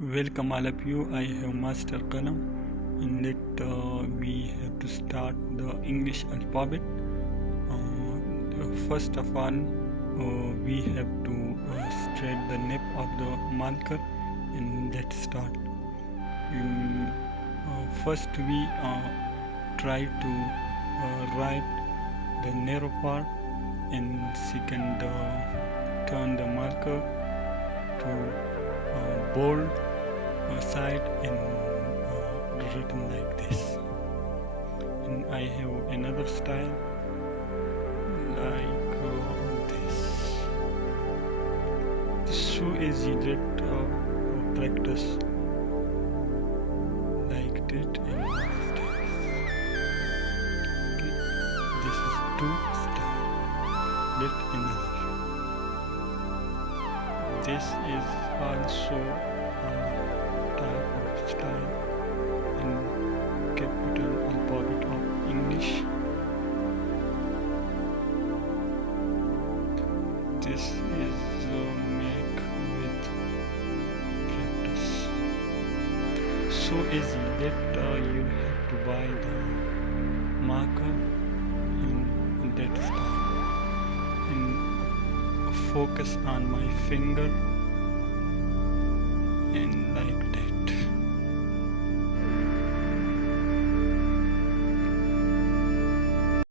Welcome all of you. I have Master Kalam. In it, we have to start the English alphabet. First of all, we have to straight the nib of the marker, and let's start. First, we try to write the narrow part, and second, turn the marker to bold side and written like this. And I have another style like this. It's so easy. Let practice like that and like this. Okay, this is two style. Let another. This is also type of style in capital alphabet of English. This is make with practice. So easy that you have to buy the marker in that style and focus on my finger and like that.